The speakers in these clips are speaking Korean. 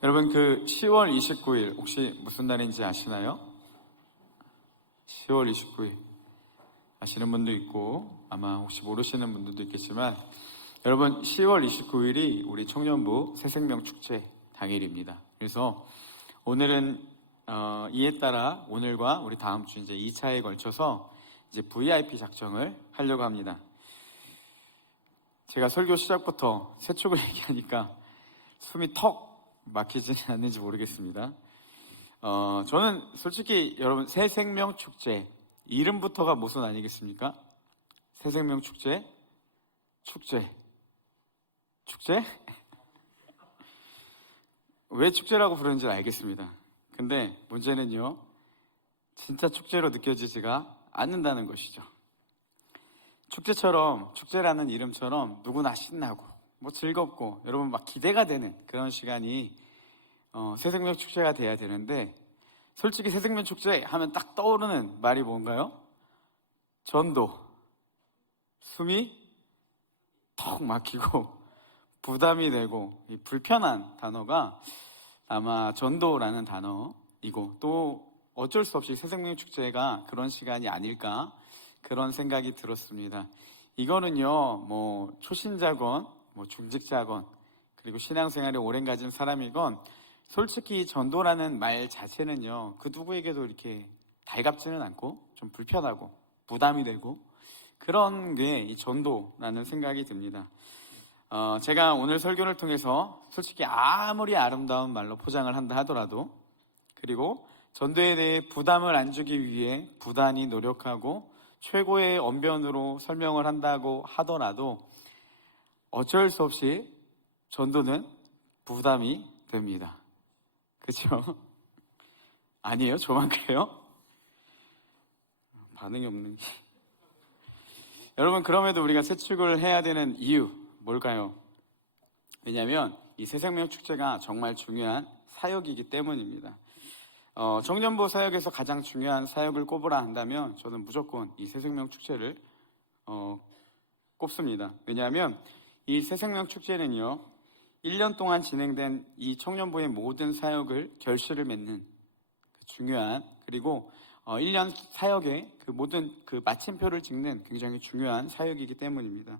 여러분, 10월 29일 혹시 무슨 날인지 아시나요? 10월 29일 아시는 분도 있고 아마 혹시 모르시는 분들도 있겠지만, 여러분, 10월 29일이 우리 청년부 새생명 축제 당일입니다. 그래서 오늘은 이에 따라 오늘과 우리 다음 주 이제 2차에 걸쳐서 이제 VIP 작정을 하려고 합니다. 제가 설교 시작부터 세축을 얘기하니까 숨이 턱 막히지는 않는지 모르겠습니다. 저는 솔직히 여러분, 새생명 축제 이름부터가 무슨 아니겠습니까? 새생명 축제? 왜 축제라고 부르는지 알겠습니다. 근데 문제는요, 진짜 축제로 느껴지지가 않는다는 것이죠. 축제라는 이름처럼 누구나 신나고 즐겁고 여러분 막 기대가 되는 그런 시간이 새생명 축제가 돼야 되는데, 솔직히 새생명 축제 하면 딱 떠오르는 말이 뭔가요? 전도. 숨이 턱 막히고 부담이 되고 불편한 단어가 아마 전도라는 단어이고, 또 어쩔 수 없이 새생명 축제가 그런 시간이 아닐까 그런 생각이 들었습니다. 이거는요, 초신자건 중직자건 그리고 신앙생활에 오랜 가진 사람이건 솔직히 전도라는 말 자체는요, 그 누구에게도 이렇게 달갑지는 않고 좀 불편하고 부담이 되고 그런 게 이 전도라는 생각이 듭니다. 제가 오늘 설교를 통해서 솔직히 아무리 아름다운 말로 포장을 한다 하더라도, 그리고 전도에 대해 부담을 안 주기 위해 부단히 노력하고 최고의 언변으로 설명을 한다고 하더라도 어쩔 수 없이 전도는 부담이 됩니다. 그렇죠? 아니에요? 저만 그래요? 반응이 없는 게. 여러분, 그럼에도 우리가 세축을 해야 되는 이유 뭘까요? 왜냐하면 이 새생명 축제가 정말 중요한 사역이기 때문입니다. 청년부 사역에서 가장 중요한 사역을 꼽으라 한다면 저는 무조건 이 새생명 축제를 꼽습니다. 왜냐하면 이 새생명 축제는요, 1년 동안 진행된 이 청년부의 모든 사역을 결실을 맺는 중요한, 그리고 1년 사역의 그 모든 마침표를 찍는 굉장히 중요한 사역이기 때문입니다.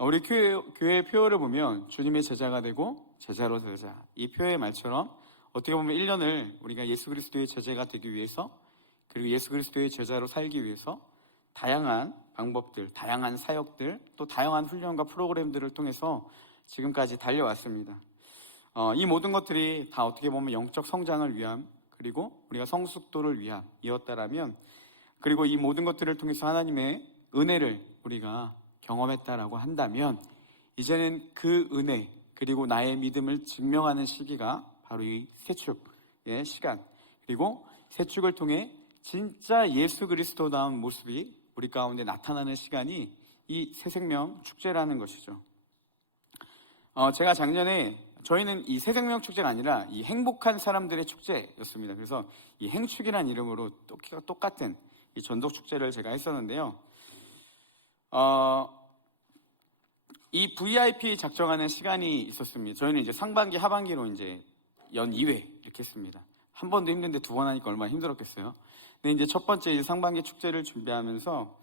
우리 교회의 표어를 보면 주님의 제자가 되고 제자로 되자, 이 표의 말처럼 어떻게 보면 1년을 우리가 예수 그리스도의 제자가 되기 위해서, 그리고 예수 그리스도의 제자로 살기 위해서 다양한 방법들, 다양한 사역들, 또 다양한 훈련과 프로그램들을 통해서 지금까지 달려왔습니다. 이 모든 것들이 다 어떻게 보면 영적 성장을 위함, 그리고 우리가 성숙도를 위함이었다라면, 그리고 이 모든 것들을 통해서 하나님의 은혜를 우리가 경험했다라고 한다면, 이제는 그 은혜 그리고 나의 믿음을 증명하는 시기가 바로 이 세축의 시간, 그리고 세축을 통해 진짜 예수 그리스도다운 모습이 우리 가운데 나타나는 시간이 이 새생명 축제라는 것이죠. 제가 작년에, 저희는 이 새생명 축제가 아니라 이 행복한 사람들의 축제였습니다. 그래서 이 행축이라는 이름으로 똑같은 이 전도 축제를 제가 했었는데요. 이 VIP 작정하는 시간이 있었습니다. 저희는 이제 상반기, 하반기로 이제 연 2회 이렇게 했습니다. 한 번도 힘든데 두 번 하니까 얼마나 힘들었겠어요. 근데 이제 첫 번째 이제 상반기 축제를 준비하면서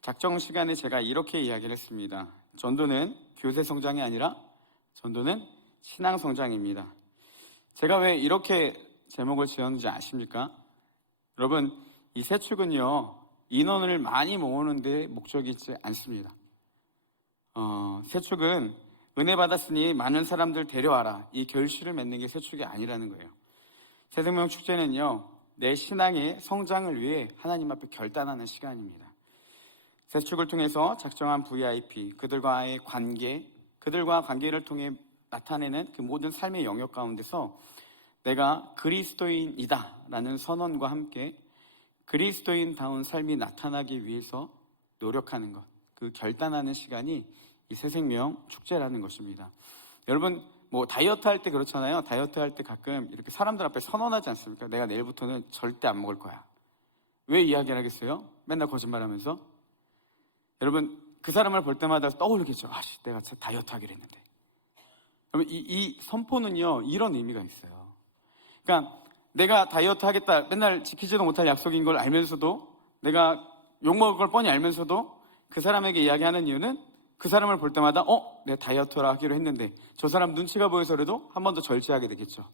작정 시간에 제가 이렇게 이야기를 했습니다. 전도는 교세 성장이 아니라 전도는 신앙 성장입니다. 제가 왜 이렇게 제목을 지었는지 아십니까? 여러분, 이 세축은요, 인원을 많이 모으는 데 목적이 있지 않습니다. 세축은 은혜 받았으니 많은 사람들 데려와라, 이 결실을 맺는 게 세축이 아니라는 거예요. 새생명 축제는요, 내 신앙의 성장을 위해 하나님 앞에 결단하는 시간입니다. 세축을 통해서 작정한 VIP, 그들과의 관계, 그들과 관계를 통해 나타내는 그 모든 삶의 영역 가운데서 내가 그리스도인이다 라는 선언과 함께 그리스도인다운 삶이 나타나기 위해서 노력하는 것, 그 결단하는 시간이 이 새생명 축제라는 것입니다. 여러분, 다이어트 할 때 그렇잖아요. 다이어트 할 때 가끔 이렇게 사람들 앞에 선언하지 않습니까? 내가 내일부터는 절대 안 먹을 거야. 왜 이야기를 하겠어요? 맨날 거짓말하면서. 여러분, 그 사람을 볼 때마다 떠오르겠죠. 내가 다이어트 하기로 했는데. 그러면 이 선포는요, 이런 의미가 있어요. 그러니까 내가 다이어트 하겠다, 맨날 지키지도 못할 약속인 걸 알면서도, 내가 욕먹을 걸 뻔히 알면서도 그 사람에게 이야기하는 이유는 그 사람을 볼 때마다 내가 다이어트라 하기로 했는데 저 사람 눈치가 보여서라도 한 번 더 절제하게 되겠죠.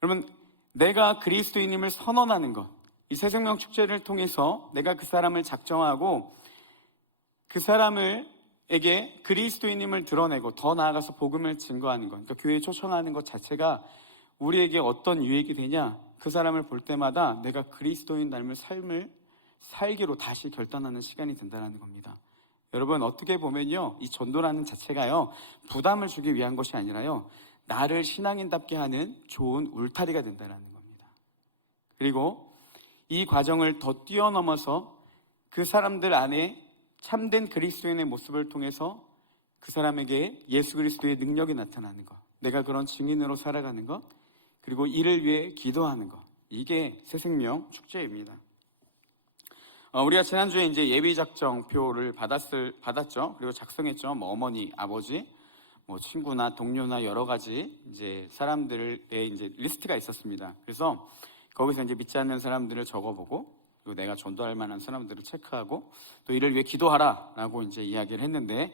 그러면 내가 그리스도인임을 선언하는 것, 이 새생명 축제를 통해서 내가 그 사람을 작정하고 그 사람에게 그리스도인임을 드러내고 더 나아가서 복음을 증거하는 것, 그러니까 교회에 초청하는 것 자체가 우리에게 어떤 유익이 되냐? 그 사람을 볼 때마다 내가 그리스도인 닮을 삶을 살기로 다시 결단하는 시간이 된다는 겁니다. 여러분, 어떻게 보면요, 이 전도라는 자체가요, 부담을 주기 위한 것이 아니라요, 나를 신앙인답게 하는 좋은 울타리가 된다는 겁니다. 그리고 이 과정을 더 뛰어넘어서 그 사람들 안에 참된 그리스도인의 모습을 통해서 그 사람에게 예수 그리스도의 능력이 나타나는 것, 내가 그런 증인으로 살아가는 것, 그리고 이를 위해 기도하는 것, 이게 새생명 축제입니다. 우리가 지난주에 이제 예비작정표를 받았죠. 그리고 작성했죠. 뭐 어머니, 아버지, 뭐 친구나 동료나 여러 가지 이제 사람들의 이제 리스트가 있었습니다. 그래서 거기서 이제 믿지 않는 사람들을 적어보고, 그리고 내가 전도할 만한 사람들을 체크하고, 또 이를 위해 기도하라라고 이제 이야기를 했는데,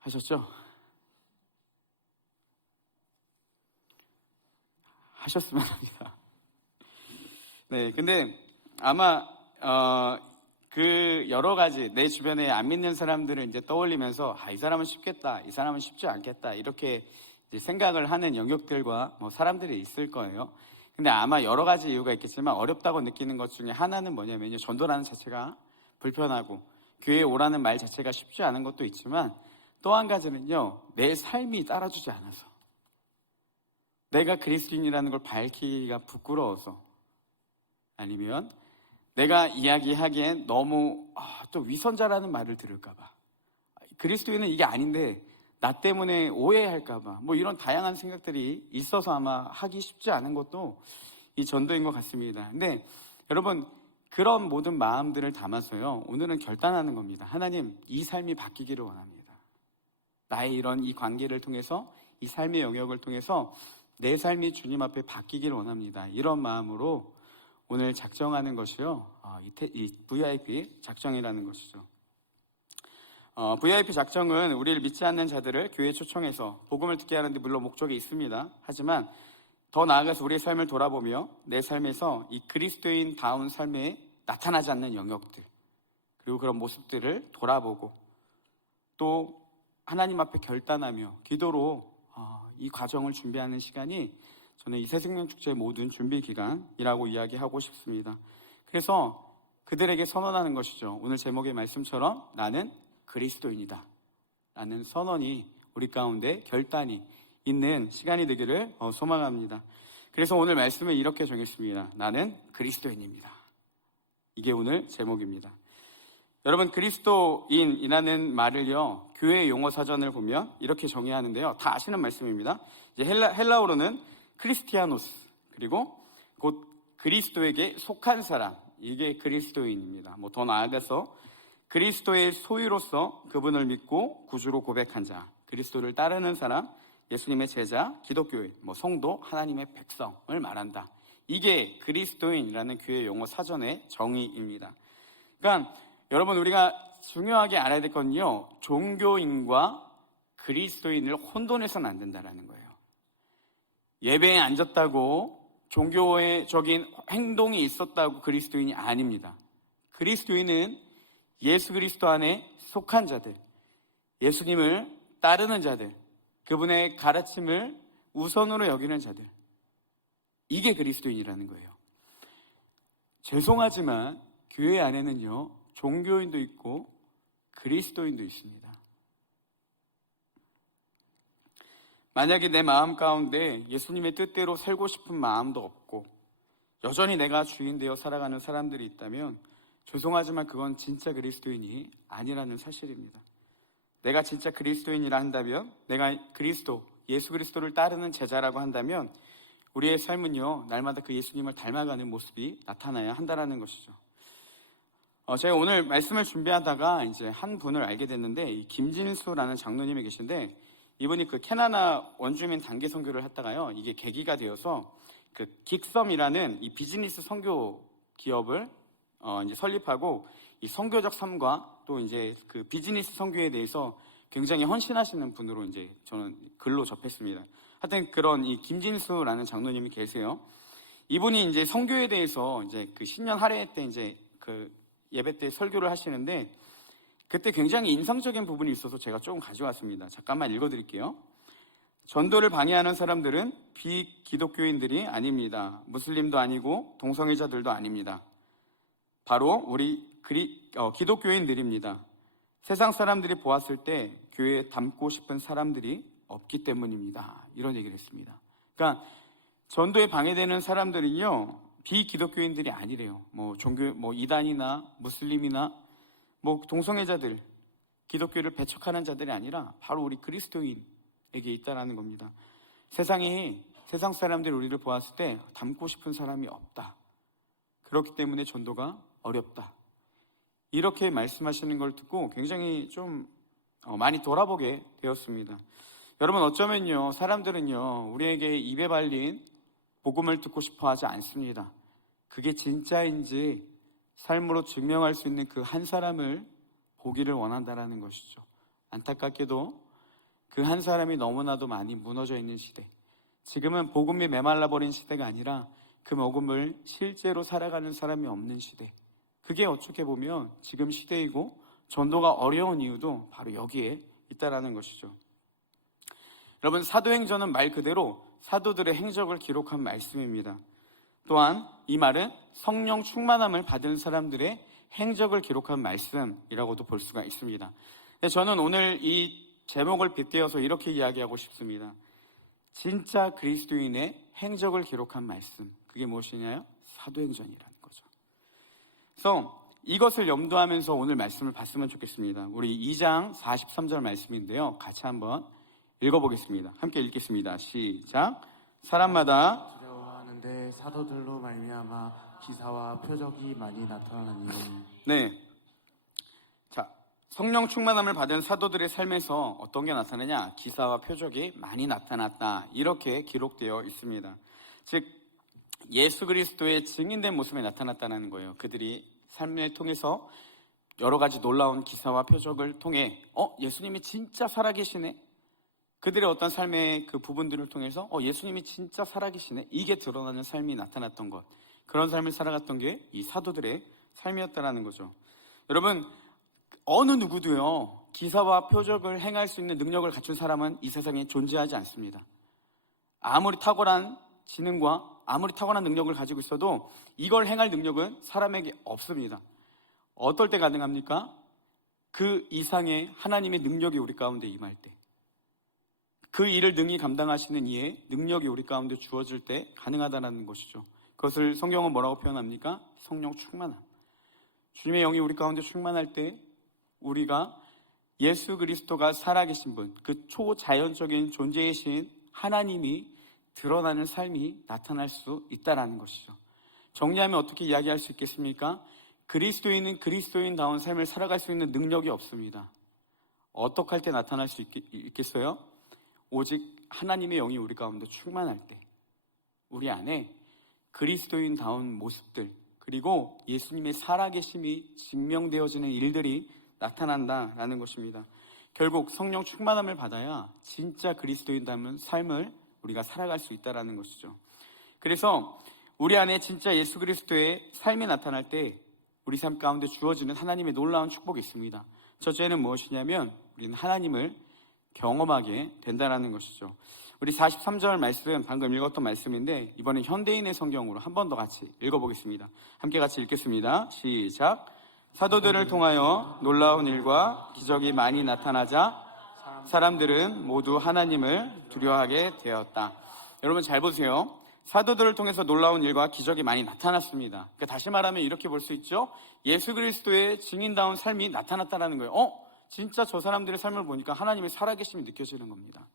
하셨죠? 하셨으면 합니다. 네, 근데 아마 그 여러 가지 내 주변에 안 믿는 사람들을 이제 떠올리면서 이 사람은 쉽겠다, 이 사람은 쉽지 않겠다, 이렇게 이제 생각을 하는 영역들과 뭐 사람들이 있을 거예요. 근데 아마 여러 가지 이유가 있겠지만 어렵다고 느끼는 것 중에 하나는 뭐냐면요, 전도라는 자체가 불편하고 교회에 오라는 말 자체가 쉽지 않은 것도 있지만, 또 한 가지는요, 내 삶이 따라주지 않아서, 내가 그리스도인이라는 걸 밝히기가 부끄러워서, 아니면 내가 이야기하기엔 너무 또 위선자라는 말을 들을까봐, 그리스도인은 이게 아닌데 나 때문에 오해할까봐, 뭐 이런 다양한 생각들이 있어서 아마 하기 쉽지 않은 것도 이 전도인 것 같습니다. 근데 여러분, 그런 모든 마음들을 담아서요, 오늘은 결단하는 겁니다. 하나님, 이 삶이 바뀌기를 원합니다. 나의 이 관계를 통해서, 이 삶의 영역을 통해서 내 삶이 주님 앞에 바뀌기를 원합니다. 이런 마음으로 오늘 작정하는 것이요, 이 VIP 작정이라는 것이죠. VIP 작정은 우리를 믿지 않는 자들을 교회에 초청해서 복음을 듣게 하는 데 물론 목적이 있습니다. 하지만 더 나아가서 우리의 삶을 돌아보며 내 삶에서 이 그리스도인다운 삶에 나타나지 않는 영역들, 그리고 그런 모습들을 돌아보고 또 하나님 앞에 결단하며 기도로 이 과정을 준비하는 시간이, 저는 이 새생명축제의 모든 준비 기간이라고 이야기하고 싶습니다. 그래서 그들에게 선언하는 것이죠. 오늘 제목의 말씀처럼 나는 그리스도인이다 라는 선언이 우리 가운데 결단이 있는 시간이 되기를 소망합니다. 그래서 오늘 말씀을 이렇게 정했습니다. 나는 그리스도인입니다. 이게 오늘 제목입니다. 여러분, 그리스도인이라는 말을요, 교회 용어 사전을 보면 이렇게 정의하는데요, 다 아시는 말씀입니다. 이제 헬라어로는 크리스티아노스, 그리고 곧 그리스도에게 속한 사람, 이게 그리스도인입니다. 뭐 더 나아가서 그리스도의 소유로서 그분을 믿고 구주로 고백한 자, 그리스도를 따르는 사람, 예수님의 제자, 기독교인, 뭐 성도, 하나님의 백성을 말한다. 이게 그리스도인이라는 교회 용어 사전의 정의입니다. 그러니까 여러분, 우리가 중요하게 알아야 될 건요, 종교인과 그리스도인을 혼돈해서는 안 된다는 거예요. 예배에 앉았다고 종교적인 행동이 있었다고 그리스도인이 아닙니다. 그리스도인은 예수 그리스도 안에 속한 자들, 예수님을 따르는 자들, 그분의 가르침을 우선으로 여기는 자들, 이게 그리스도인이라는 거예요. 죄송하지만 교회 안에는요, 종교인도 있고 그리스도인도 있습니다. 만약에 내 마음 가운데 예수님의 뜻대로 살고 싶은 마음도 없고 여전히 내가 주인 되어 살아가는 사람들이 있다면, 죄송하지만 그건 진짜 그리스도인이 아니라는 사실입니다. 내가 진짜 그리스도인이라 한다면, 내가 예수 그리스도를 따르는 제자라고 한다면, 우리의 삶은요, 날마다 그 예수님을 닮아가는 모습이 나타나야 한다는 것이죠. 제가 오늘 말씀을 준비하다가 이제 한 분을 알게 됐는데, 이 김진수라는 장로님이 계신데, 이분이 그 캐나다 원주민 단계 선교를 했다가요, 이게 계기가 되어서 그 긱섬이라는 이 비즈니스 선교 기업을 이제 설립하고 이 선교적 삶과 또 이제 그 비즈니스 선교에 대해서 굉장히 헌신하시는 분으로 이제 저는 글로 접했습니다. 하여튼 그런 이 김진수라는 장로님이 계세요. 이분이 이제 선교에 대해서 이제 그 신년 할애 때 이제 그 예배 때 설교를 하시는데 그때 굉장히 인상적인 부분이 있어서 제가 조금 가져왔습니다. 잠깐만 읽어드릴게요. 전도를 방해하는 사람들은 비기독교인들이 아닙니다. 무슬림도 아니고 동성애자들도 아닙니다. 바로 우리 기독교인들입니다. 세상 사람들이 보았을 때 교회에 담고 싶은 사람들이 없기 때문입니다. 이런 얘기를 했습니다. 그러니까 전도에 방해되는 사람들은요, 비기독교인들이 아니래요. 종교, 이단이나 무슬림이나 동성애자들, 기독교를 배척하는 자들이 아니라 바로 우리 그리스도인에게 있다라는 겁니다. 세상 사람들이 우리를 보았을 때 닮고 싶은 사람이 없다. 그렇기 때문에 전도가 어렵다. 이렇게 말씀하시는 걸 듣고 굉장히 좀 많이 돌아보게 되었습니다. 여러분, 어쩌면요, 사람들은요, 우리에게 입에 발린 복음을 듣고 싶어 하지 않습니다. 그게 진짜인지 삶으로 증명할 수 있는 그 한 사람을 보기를 원한다라는 것이죠. 안타깝게도 그 한 사람이 너무나도 많이 무너져 있는 시대, 지금은 복음이 메말라버린 시대가 아니라 그 복음을 실제로 살아가는 사람이 없는 시대, 그게 어떻게 보면 지금 시대이고 전도가 어려운 이유도 바로 여기에 있다라는 것이죠. 여러분, 사도행전은 말 그대로 사도들의 행적을 기록한 말씀입니다. 또한 이 말은 성령 충만함을 받은 사람들의 행적을 기록한 말씀이라고도 볼 수가 있습니다. 저는 오늘 이 제목을 빗대어서 이렇게 이야기하고 싶습니다. 진짜 그리스도인의 행적을 기록한 말씀, 그게 무엇이냐요? 사도행전이라는 거죠. 그래서 이것을 염두하면서 오늘 말씀을 봤으면 좋겠습니다. 우리 2장 43절 말씀인데요, 같이 한번 읽어보겠습니다. 함께 읽겠습니다. 시작. 사람마다 두려워하는데 사도들로 말미암아 기사와 표적이 많이 나타나니. 네. 자, 성령 충만함을 받은 사도들의 삶에서 어떤 게 나타나냐? 기사와 표적이 많이 나타났다. 이렇게 기록되어 있습니다. 즉, 예수 그리스도의 증인된 모습에 나타났다는 거예요. 그들이 삶을 통해서 여러 가지 놀라운 기사와 표적을 통해 예수님이 진짜 살아계시네? 그들의 어떤 삶의 그 부분들을 통해서 예수님이 진짜 살아계시네? 이게 드러나는 삶이 나타났던 것, 그런 삶을 살아갔던 게 이 사도들의 삶이었다는 거죠. 여러분, 어느 누구도요, 기사와 표적을 행할 수 있는 능력을 갖춘 사람은 이 세상에 존재하지 않습니다. 아무리 탁월한 지능과 아무리 탁월한 능력을 가지고 있어도 이걸 행할 능력은 사람에게 없습니다. 어떨 때 가능합니까? 그 이상의 하나님의 능력이 우리 가운데 임할 때, 그 일을 능히 감당하시는 이의 능력이 우리 가운데 주어질 때 가능하다는 것이죠. 그것을 성경은 뭐라고 표현합니까? 성령 충만함. 주님의 영이 우리 가운데 충만할 때 우리가 예수 그리스도가 살아계신 분, 그 초자연적인 존재이신 하나님이 드러나는 삶이 나타날 수 있다는 것이죠. 정리하면 어떻게 이야기할 수 있겠습니까? 그리스도인은 그리스도인다운 삶을 살아갈 수 있는 능력이 없습니다. 어떻게 할 때 나타날 수 있겠어요? 오직 하나님의 영이 우리 가운데 충만할 때, 우리 안에 그리스도인다운 모습들, 그리고 예수님의 살아계심이 증명되어지는 일들이 나타난다라는 것입니다. 결국 성령 충만함을 받아야 진짜 그리스도인다운 삶을 우리가 살아갈 수 있다는 것이죠. 그래서 우리 안에 진짜 예수 그리스도의 삶이 나타날 때 우리 삶 가운데 주어지는 하나님의 놀라운 축복이 있습니다. 첫째는 무엇이냐면 우리는 하나님을 경험하게 된다는 것이죠. 우리 43절 말씀, 방금 읽었던 말씀인데 이번엔 현대인의 성경으로 한 번 더 같이 읽어보겠습니다. 함께 같이 읽겠습니다. 시작. 사도들을 통하여 놀라운 일과 기적이 많이 나타나자 사람들은 모두 하나님을 두려워하게 되었다. 여러분 잘 보세요. 사도들을 통해서 놀라운 일과 기적이 많이 나타났습니다. 그러니까 다시 말하면 이렇게 볼 수 있죠. 예수 그리스도의 증인다운 삶이 나타났다는 거예요. 진짜 저 사람들의 삶을 보니까 하나님의 살아계심이 느껴지는 겁니다.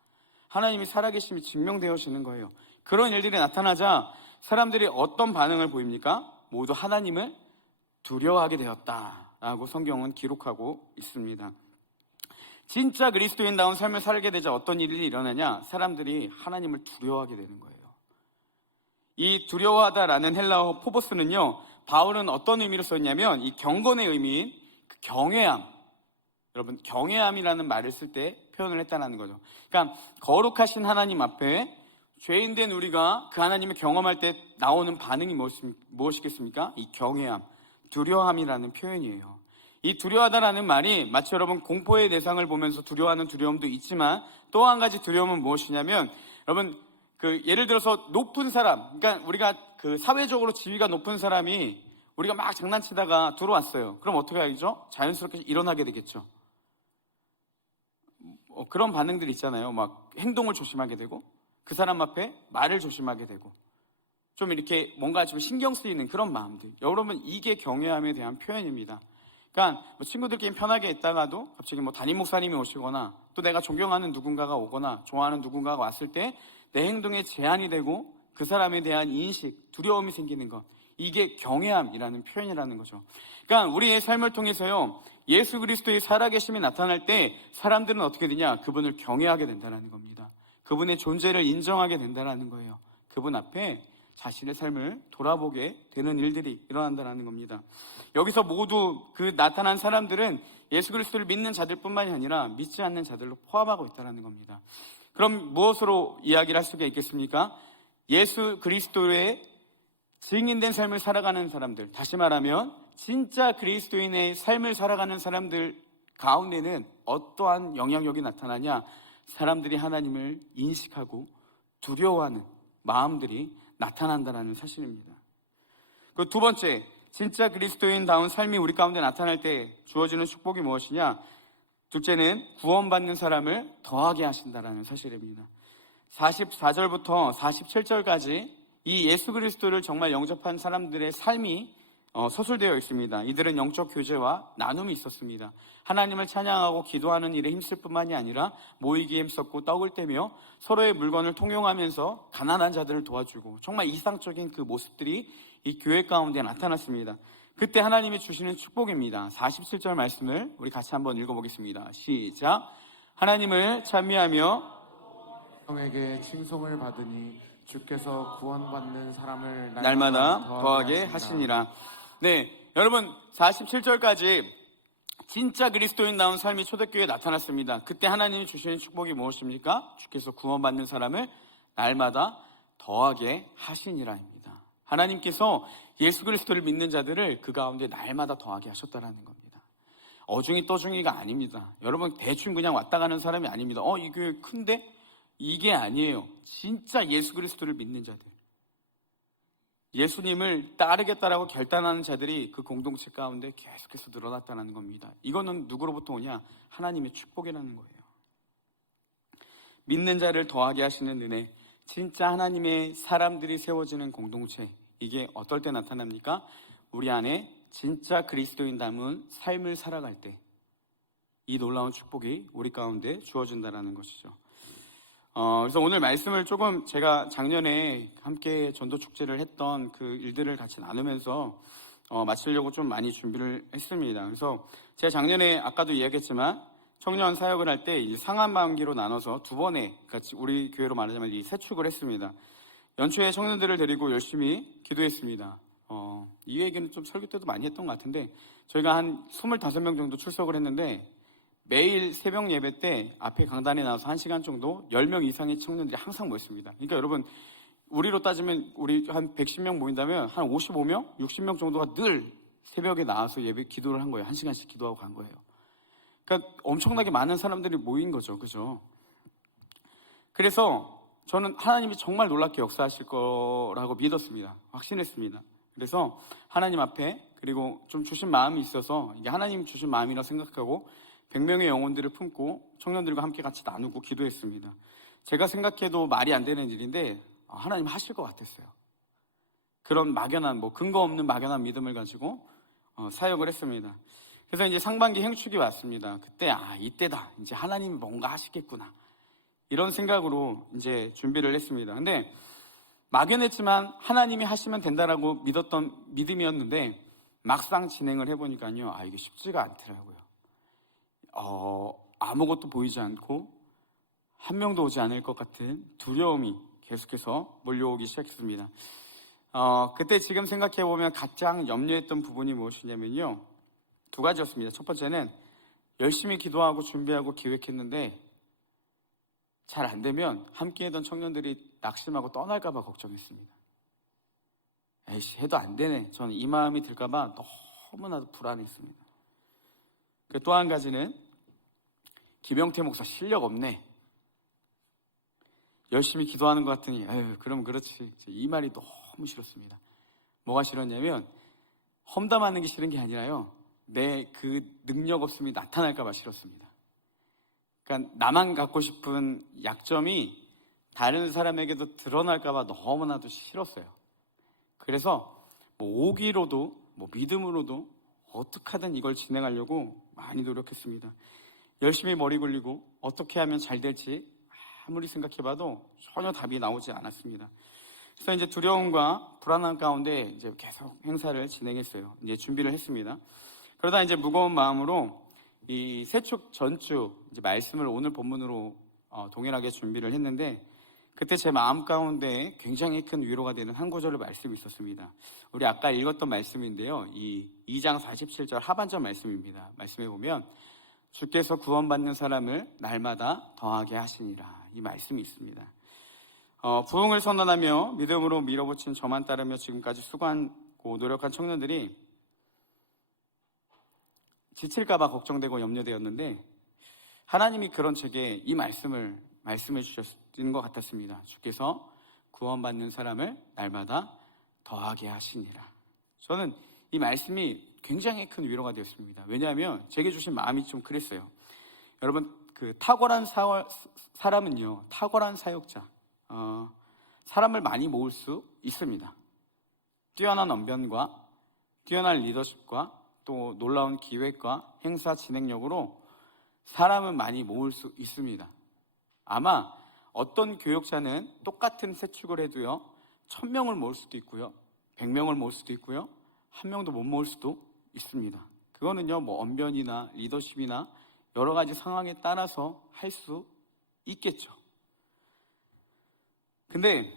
하나님이 살아계심이 증명되어지는 거예요. 그런 일들이 나타나자 사람들이 어떤 반응을 보입니까? 모두 하나님을 두려워하게 되었다라고 성경은 기록하고 있습니다. 진짜 그리스도인다운 삶을 살게 되자 어떤 일이 일어나냐? 사람들이 하나님을 두려워하게 되는 거예요. 이 두려워하다라는 헬라어 포보스는요, 바울은 어떤 의미로 썼냐면 이 경건의 의미인 그 경외함, 여러분 경외함이라는 말을 쓸 때 표현을 했다는 거죠. 그러니까 거룩하신 하나님 앞에 죄인된 우리가 그 하나님을 경험할 때 나오는 반응이 무엇이겠습니까? 이 경외함, 두려움이라는 표현이에요. 이 두려워하다라는 말이 마치 여러분 공포의 대상을 보면서 두려워하는 두려움도 있지만 또 한 가지 두려움은 무엇이냐면 여러분 예를 들어서 높은 사람, 그러니까 우리가 사회적으로 지위가 높은 사람이 우리가 막 장난치다가 들어왔어요. 그럼 어떻게 하죠? 자연스럽게 일어나게 되겠죠. 그런 반응들이 있잖아요. 막 행동을 조심하게 되고 그 사람 앞에 말을 조심하게 되고 좀 이렇게 뭔가 좀 신경 쓰이는 그런 마음들. 여러분 이게 경외함에 대한 표현입니다. 그러니까 친구들끼리 편하게 있다가도 갑자기 담임 목사님이 오시거나 또 내가 존경하는 누군가가 오거나 좋아하는 누군가가 왔을 때 내 행동에 제한이 되고 그 사람에 대한 인식, 두려움이 생기는 것. 이게 경외함이라는 표현이라는 거죠. 그러니까 우리의 삶을 통해서요, 예수 그리스도의 살아계심이 나타날 때 사람들은 어떻게 되냐? 그분을 경외하게 된다는 겁니다. 그분의 존재를 인정하게 된다는 거예요. 그분 앞에 자신의 삶을 돌아보게 되는 일들이 일어난다는 겁니다. 여기서 모두 그 나타난 사람들은 예수 그리스도를 믿는 자들뿐만이 아니라 믿지 않는 자들로 포함하고 있다는 겁니다. 그럼 무엇으로 이야기를 할 수가 있겠습니까? 예수 그리스도의 증인된 삶을 살아가는 사람들, 다시 말하면 진짜 그리스도인의 삶을 살아가는 사람들 가운데는 어떠한 영향력이 나타나냐? 사람들이 하나님을 인식하고 두려워하는 마음들이 나타난다는 사실입니다. 그 두 번째, 진짜 그리스도인다운 삶이 우리 가운데 나타날 때 주어지는 축복이 무엇이냐? 둘째는 구원받는 사람을 더하게 하신다는 사실입니다. 44절부터 47절까지 이 예수 그리스도를 정말 영접한 사람들의 삶이 서술되어 있습니다. 이들은 영적 교제와 나눔이 있었습니다. 하나님을 찬양하고 기도하는 일에 힘쓸 뿐만이 아니라 모이기에 힘썼고 떡을 떼며 서로의 물건을 통용하면서 가난한 자들을 도와주고 정말 이상적인 그 모습들이 이 교회 가운데 나타났습니다. 그때 하나님이 주시는 축복입니다. 47절 말씀을 우리 같이 한번 읽어보겠습니다. 시작. 하나님을 찬미하며 형에게 칭송을 받으니 주께서 구원받는 사람을 날마다 더하게 하시니라. 네, 여러분 47절까지 진짜 그리스도인다운 삶이 초대교회에 나타났습니다. 그때 하나님이 주시는 축복이 무엇입니까? 주께서 구원받는 사람을 날마다 더하게 하시니라입니다. 하나님께서 예수 그리스도를 믿는 자들을 그 가운데 날마다 더하게 하셨다는 겁니다. 어중이 떠중이가 아닙니다. 여러분 대충 그냥 왔다 가는 사람이 아닙니다. 이 교회 큰데? 이게 아니에요. 진짜 예수 그리스도를 믿는 자들, 예수님을 따르겠다라고 결단하는 자들이 그 공동체 가운데 계속해서 늘어났다는 겁니다. 이거는 누구로부터 오냐? 하나님의 축복이라는 거예요. 믿는 자를 더하게 하시는 은혜, 진짜 하나님의 사람들이 세워지는 공동체, 이게 어떨 때 나타납니까? 우리 안에 진짜 그리스도인다운 삶을 살아갈 때 이 놀라운 축복이 우리 가운데 주어진다는 것이죠. 그래서 오늘 말씀을 조금 제가 작년에 함께 전도축제를 했던 그 일들을 같이 나누면서 마치려고 좀 많이 준비를 했습니다. 그래서 제가 작년에 아까도 이야기했지만 청년 사역을 할 때 상한반기로 나눠서 두 번에 같이 우리 교회로 말하자면 이 세축을 했습니다. 연초에 청년들을 데리고 열심히 기도했습니다. 이 얘기는 좀 설교 때도 많이 했던 것 같은데 저희가 한 25명 정도 출석을 했는데 매일 새벽 예배 때 앞에 강단에 나와서 1시간 정도 10명 이상의 청년들이 항상 모였습니다. 그러니까 여러분 우리로 따지면 우리 한 110명 모인다면 한 55명, 60명 정도가 늘 새벽에 나와서 예배 기도를 한 거예요. 1시간씩 기도하고 간 거예요. 그러니까 엄청나게 많은 사람들이 모인 거죠. 그죠? 그래서 저는 하나님이 정말 놀랍게 역사하실 거라고 믿었습니다. 확신했습니다. 그래서 하나님 앞에 그리고 좀 주신 마음이 있어서 이게 하나님 주신 마음이라고 생각하고 100명의 영혼들을 품고 청년들과 함께 같이 나누고 기도했습니다. 제가 생각해도 말이 안 되는 일인데 하나님 하실 것 같았어요. 그런 막연한 근거 없는 막연한 믿음을 가지고 사역을 했습니다. 그래서 이제 상반기 행축이 왔습니다. 그때 이때다. 이제 하나님이 뭔가 하시겠구나. 이런 생각으로 이제 준비를 했습니다. 근데 막연했지만 하나님이 하시면 된다라고 믿었던 믿음이었는데 막상 진행을 해보니까요. 이게 쉽지가 않더라고요. 아무것도 보이지 않고 한 명도 오지 않을 것 같은 두려움이 계속해서 몰려오기 시작했습니다. 그때 지금 생각해보면 가장 염려했던 부분이 무엇이냐면요, 두 가지였습니다. 첫 번째는 열심히 기도하고 준비하고 기획했는데 잘 안 되면 함께했던 청년들이 낙심하고 떠날까봐 걱정했습니다. 에이씨, 해도 안 되네. 저는 이 마음이 들까봐 너무나도 불안했습니다. 또 한 가지는 김영태 목사 실력 없네. 열심히 기도하는 것 같으니 에휴, 그럼 그렇지. 이 말이 너무 싫었습니다. 뭐가 싫었냐면 험담하는 게 싫은 게 아니라요, 내 그 능력 없음이 나타날까봐 싫었습니다. 그러니까 나만 갖고 싶은 약점이 다른 사람에게도 드러날까봐 너무나도 싫었어요. 그래서 오기로도 믿음으로도 어떻게 하든 이걸 진행하려고 많이 노력했습니다. 열심히 머리 굴리고 어떻게 하면 잘 될지 아무리 생각해봐도 전혀 답이 나오지 않았습니다. 그래서 이제 두려움과 불안한 가운데 이제 계속 행사를 진행했어요. 이제 준비를 했습니다. 그러다 이제 무거운 마음으로 이 세축 전주 이제 말씀을 오늘 본문으로 동일하게 준비를 했는데, 그때 제 마음 가운데 굉장히 큰 위로가 되는 한 구절의 말씀이 있었습니다. 우리 아까 읽었던 말씀인데요, 이 2장 47절 하반절 말씀입니다. 말씀해 보면 주께서 구원받는 사람을 날마다 더하게 하시니라, 이 말씀이 있습니다. 부흥을 선언하며 믿음으로 밀어붙인 저만 따르며 지금까지 수고하고 노력한 청년들이 지칠까봐 걱정되고 염려되었는데, 하나님이 그런 제게 이 말씀해 주셨던 것 같았습니다. 주께서 구원받는 사람을 날마다 더하게 하시니라. 저는 이 말씀이 굉장히 큰 위로가 되었습니다. 왜냐하면 제게 주신 마음이 좀 그랬어요. 여러분, 그 탁월한 사람은요, 탁월한 사역자, 사람을 많이 모을 수 있습니다. 뛰어난 언변과 뛰어난 리더십과 또 놀라운 기획과 행사 진행력으로 사람은 많이 모을 수 있습니다. 아마 어떤 교역자는 똑같은 세축을 해도요, 1000명을 모을 수도 있고요, 100명을 모을 수도 있고요, 1명도 못 모을 수도 있습니다. 그거는요, 언변이나 리더십이나 여러 가지 상황에 따라서 할 수 있겠죠. 근데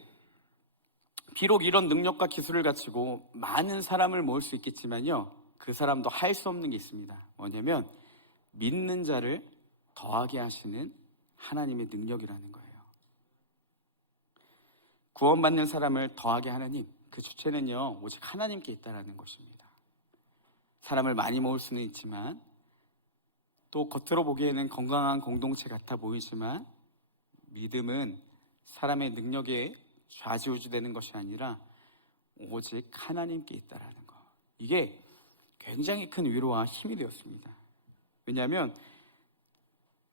비록 이런 능력과 기술을 가지고 많은 사람을 모을 수 있겠지만요, 그 사람도 할 수 없는 게 있습니다. 뭐냐면 믿는 자를 더하게 하시는 하나님의 능력이라는 거예요. 구원받는 사람을 더하게 하나님, 그 주체는요, 오직 하나님께 있다라는 것입니다. 사람을 많이 모을 수는 있지만, 또 겉으로 보기에는 건강한 공동체 같아 보이지만, 믿음은 사람의 능력에 좌지우지되는 것이 아니라 오직 하나님께 있다라는 것. 이게 굉장히 큰 위로와 힘이 되었습니다. 왜냐하면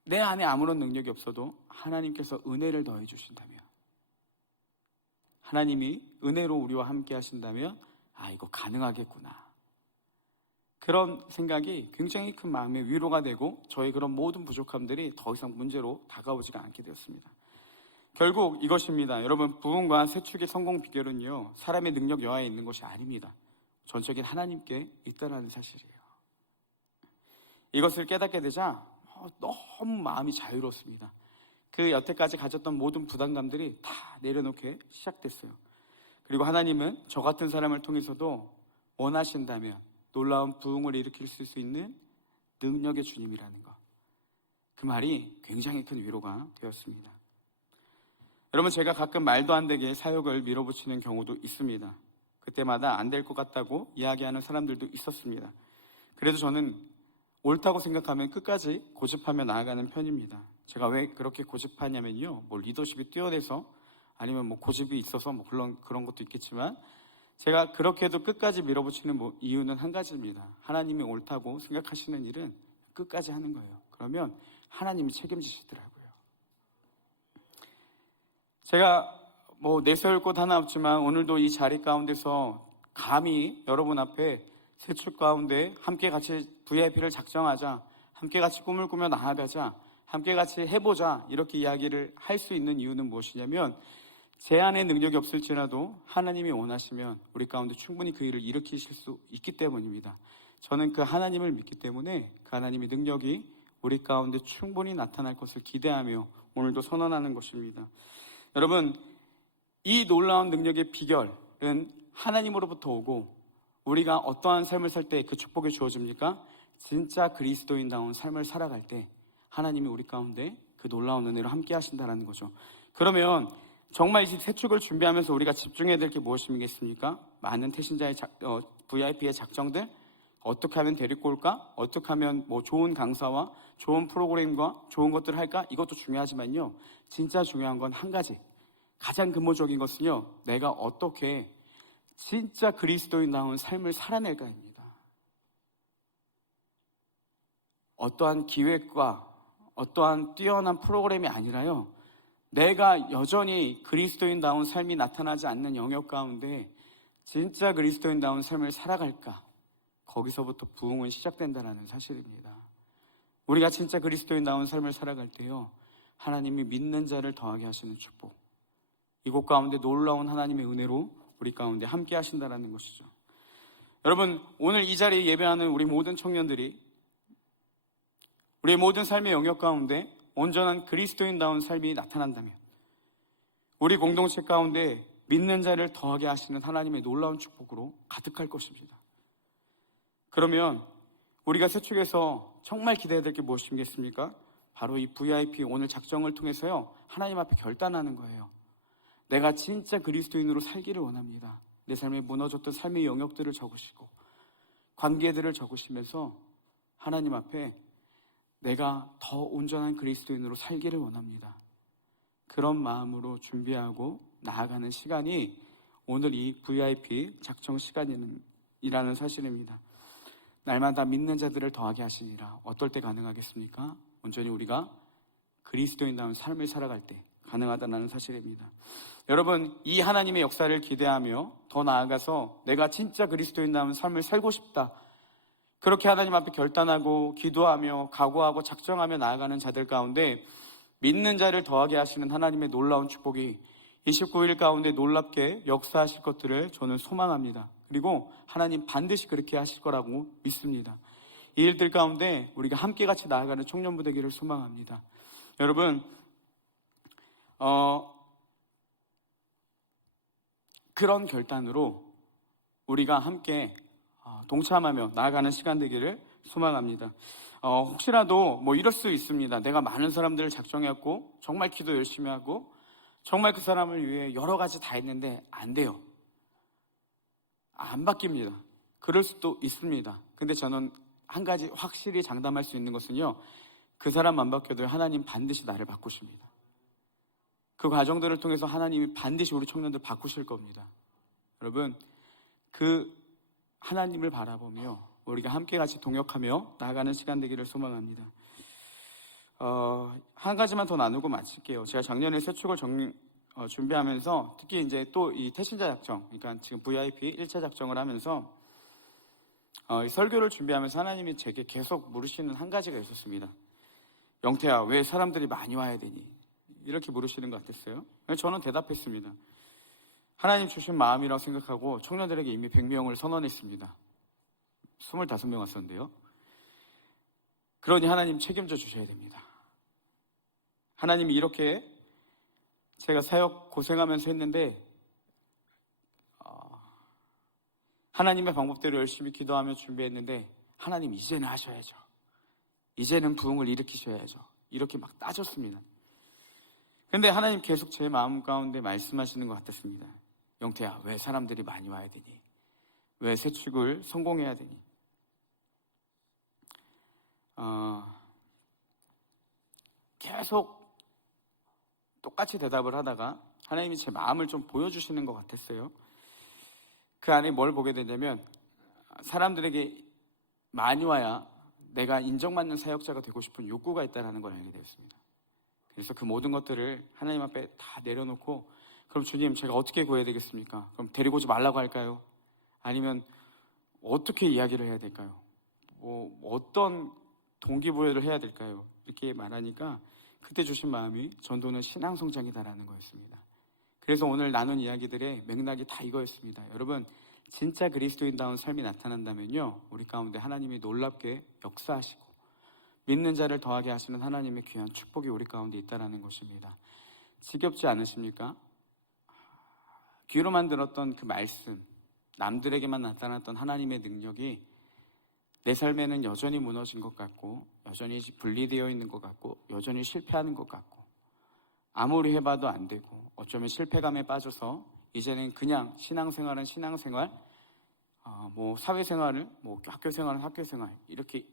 내 안에 아무런 능력이 없어도 하나님께서 은혜를 더해 주신다면, 하나님이 은혜로 우리와 함께 하신다면, 이거 가능하겠구나, 그런 생각이 굉장히 큰 마음의 위로가 되고 저의 그런 모든 부족함들이 더 이상 문제로 다가오지가 않게 되었습니다. 결국 이것입니다. 여러분, 부흥과 세축의 성공 비결은요, 사람의 능력 여하에 있는 것이 아닙니다. 전적인 하나님께 있다는 사실이에요. 이것을 깨닫게 되자 너무 마음이 자유롭습니다. 그 여태까지 가졌던 모든 부담감들이 다 내려놓게 시작됐어요. 그리고 하나님은 저 같은 사람을 통해서도 원하신다면 놀라운 부흥을 일으킬 수 있는 능력의 주님이라는 것, 그 말이 굉장히 큰 위로가 되었습니다. 여러분, 제가 가끔 말도 안 되게 사역을 밀어붙이는 경우도 있습니다. 그때마다 안 될 것 같다고 이야기하는 사람들도 있었습니다. 그래도 저는 옳다고 생각하면 끝까지 고집하며 나아가는 편입니다. 제가 왜 그렇게 고집하냐면요, 리더십이 뛰어내서 아니면 고집이 있어서 물론 그런 것도 있겠지만, 제가 그렇게도 끝까지 밀어붙이는 이유는 한 가지입니다. 하나님이 옳다고 생각하시는 일은 끝까지 하는 거예요. 그러면 하나님이 책임지시더라고요. 제가 내세울 곳 하나 없지만 오늘도 이 자리 가운데서 감히 여러분 앞에 세축 가운데 함께 같이 VIP를 작정하자, 함께 같이 꿈을 꾸며 나아가자, 함께 같이 해보자, 이렇게 이야기를 할 수 있는 이유는 무엇이냐면, 제 안에 능력이 없을지라도 하나님이 원하시면 우리 가운데 충분히 그 일을 일으키실 수 있기 때문입니다. 저는 그 하나님을 믿기 때문에 그 하나님의 능력이 우리 가운데 충분히 나타날 것을 기대하며 오늘도 선언하는 것입니다. 여러분, 이 놀라운 능력의 비결은 하나님으로부터 오고 우리가 어떠한 삶을 살 때 그 축복이 주어집니까? 진짜 그리스도인다운 삶을 살아갈 때 하나님이 우리 가운데 그 놀라운 은혜로 함께 하신다는 거죠. 그러면 정말 이 새 축을 준비하면서 우리가 집중해야 될 게 무엇이겠습니까? 많은 태신자의 VIP의 작정들, 어떻게 하면 데리고 올까? 어떻게 하면 뭐 좋은 강사와 좋은 프로그램과 좋은 것들을 할까? 이것도 중요하지만요, 진짜 중요한 건 한 가지, 가장 근본적인 것은요, 내가 어떻게 진짜 그리스도인다운 삶을 살아낼까입니다. 어떠한 기획과 어떠한 뛰어난 프로그램이 아니라요, 내가 여전히 그리스도인다운 삶이 나타나지 않는 영역 가운데 진짜 그리스도인다운 삶을 살아갈까? 거기서부터 부흥은 시작된다는 사실입니다. 우리가 진짜 그리스도인다운 삶을 살아갈 때요, 하나님이 믿는 자를 더하게 하시는 축복, 이곳 가운데 놀라운 하나님의 은혜로 우리 가운데 함께 하신다는 것이죠. 여러분, 오늘 이 자리에 예배하는 우리 모든 청년들이 우리의 모든 삶의 영역 가운데 온전한 그리스도인다운 삶이 나타난다면 우리 공동체 가운데 믿는 자를 더하게 하시는 하나님의 놀라운 축복으로 가득할 것입니다. 그러면 우리가 새축에서 정말 기대해야 될 게 무엇이겠습니까? 바로 이 VIP 오늘 작정을 통해서요, 하나님 앞에 결단하는 거예요. 내가 진짜 그리스도인으로 살기를 원합니다. 내 삶에 무너졌던 삶의 영역들을 적으시고 관계들을 적으시면서 하나님 앞에 내가 더 온전한 그리스도인으로 살기를 원합니다. 그런 마음으로 준비하고 나아가는 시간이 오늘 이 VIP 작정 시간이라는 사실입니다. 날마다 믿는 자들을 더하게 하시니라. 어떨 때 가능하겠습니까? 온전히 우리가 그리스도인다운 삶을 살아갈 때 가능하다는 사실입니다. 여러분, 이 하나님의 역사를 기대하며 더 나아가서 내가 진짜 그리스도인다운 삶을 살고 싶다, 그렇게 하나님 앞에 결단하고 기도하며 각오하고 작정하며 나아가는 자들 가운데 믿는 자를 더하게 하시는 하나님의 놀라운 축복이 29일 가운데 놀랍게 역사하실 것들을 저는 소망합니다. 그리고 하나님 반드시 그렇게 하실 거라고 믿습니다. 이 일들 가운데 우리가 함께 같이 나아가는 청년부 되기를 소망합니다. 여러분, 그런 결단으로 우리가 함께 동참하며 나아가는 시간 되기를 소망합니다. 혹시라도 뭐 이럴 수 있습니다. 내가 많은 사람들을 작정했고 정말 기도 열심히 하고 정말 그 사람을 위해 여러 가지 다 했는데 안 돼요. 안 바뀝니다. 그럴 수도 있습니다. 근데 저는 한 가지 확실히 장담할 수 있는 것은요, 그 사람 안 바뀌어도 하나님 반드시 나를 바꾸십니다. 그 과정들을 통해서 하나님이 반드시 우리 청년들 바꾸실 겁니다. 여러분, 그 하나님을 바라보며 우리가 함께 같이 동역하며 나아가는 시간 되기를 소망합니다. 한 가지만 더 나누고 마칠게요. 제가 작년에 새축을 준비하면서 특히 이제 또 이 태신자 작정, 그러니까 지금 VIP 1차 작정을 하면서 이 설교를 준비하면서 하나님이 제게 계속 물으시는 한 가지가 있었습니다. 영태야, 왜 사람들이 많이 와야 되니? 이렇게 물으시는 것 같았어요. 저는 대답했습니다. 하나님 주신 마음이라고 생각하고 청년들에게 이미 100명을 선언했습니다. 25명 왔었는데요. 그러니 하나님 책임져 주셔야 됩니다. 하나님이 이렇게 제가 사역 고생하면서 했는데 하나님의 방법대로 열심히 기도하며 준비했는데 하나님 이제는 하셔야죠. 이제는 부흥을 일으키셔야죠. 이렇게 막 따졌습니다. 근데 하나님 계속 제 마음 가운데 말씀하시는 것 같았습니다. 영태야, 왜 사람들이 많이 와야 되니? 왜 새축을 성공해야 되니? 계속 똑같이 대답을 하다가 하나님이 제 마음을 좀 보여주시는 것 같았어요. 그 안에 뭘 보게 되냐면 사람들에게 많이 와야 내가 인정받는 사역자가 되고 싶은 욕구가 있다는 걸 알게 되었습니다. 그래서 그 모든 것들을 하나님 앞에 다 내려놓고, 그럼 주님, 제가 어떻게 구해야 되겠습니까? 그럼 데리고 오지 말라고 할까요? 아니면 어떻게 이야기를 해야 될까요? 뭐 어떤 동기부여를 해야 될까요? 이렇게 말하니까 그때 주신 마음이 전도는 신앙성장이다라는 거였습니다. 그래서 오늘 나눈 이야기들의 맥락이 다 이거였습니다. 여러분, 진짜 그리스도인다운 삶이 나타난다면요, 우리 가운데 하나님이 놀랍게 역사하시고 믿는 자를 더하게 하시는 하나님의 귀한 축복이 우리 가운데 있다는 것입니다. 지겹지 않으십니까? 귀로만 들었던 그 말씀, 남들에게만 나타났던 하나님의 능력이 내 삶에는 여전히 무너진 것 같고, 여전히 분리되어 있는 것 같고, 여전히 실패하는 것 같고, 아무리 해봐도 안 되고, 어쩌면 실패감에 빠져서 이제는 그냥 신앙생활은 신앙생활, 사회생활은 학교생활은 학교생활, 이렇게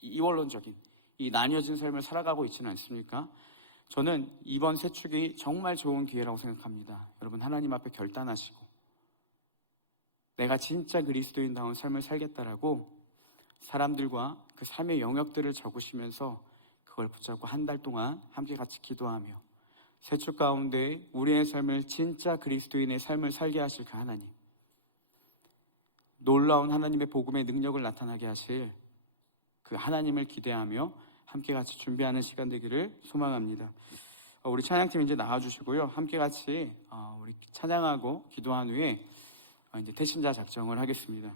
이원론적인 이 나뉘어진 삶을 살아가고 있지는 않습니까? 저는 이번 세축이 정말 좋은 기회라고 생각합니다. 여러분, 하나님 앞에 결단하시고 내가 진짜 그리스도인다운 삶을 살겠다라고 사람들과 그 삶의 영역들을 적으시면서 그걸 붙잡고 한 달 동안 함께 같이 기도하며 세축 가운데 우리의 삶을 진짜 그리스도인의 삶을 살게 하실 그 하나님, 놀라운 하나님의 복음의 능력을 나타나게 하실 그 하나님을 기대하며 함께 같이 준비하는 시간 되기를 소망합니다. 우리 찬양팀 이제 나와주시고요. 함께 같이 우리 찬양하고 기도한 후에 이제 태신자 작정을 하겠습니다.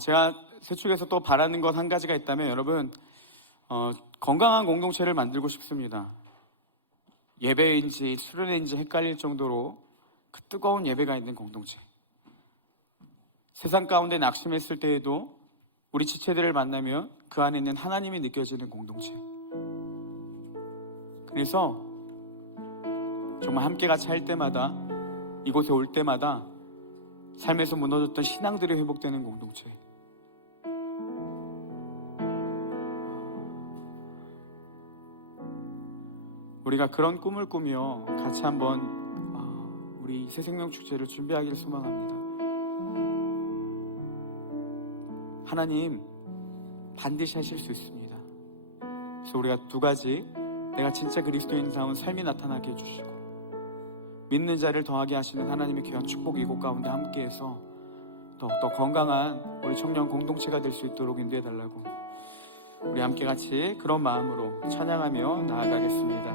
제가 세축에서 또 바라는 것 한 가지가 있다면 여러분, 건강한 공동체를 만들고 싶습니다. 예배인지 수련회인지 헷갈릴 정도로 그 뜨거운 예배가 있는 공동체. 세상 가운데 낙심했을 때에도 우리 지체들을 만나면 그 안에 있는 하나님이 느껴지는 공동체. 그래서 정말 함께 같이 할 때마다, 이곳에 올 때마다 삶에서 무너졌던 신앙들이 회복되는 공동체. 우리가 그런 꿈을 꾸며 같이 한번 우리 새생명 축제를 준비하기를 소망합니다. 하나님 반드시 하실 수 있습니다. 그래서 우리가 두 가지, 내가 진짜 그리스도인다운 삶이 나타나게 해주시고 믿는 자를 더하게 하시는 하나님의 귀한 축복이 이곳 가운데 함께해서 더욱더 건강한 우리 청년 공동체가 될 수 있도록 인도해달라고 우리 함께 같이 그런 마음으로 찬양하며 나아가겠습니다.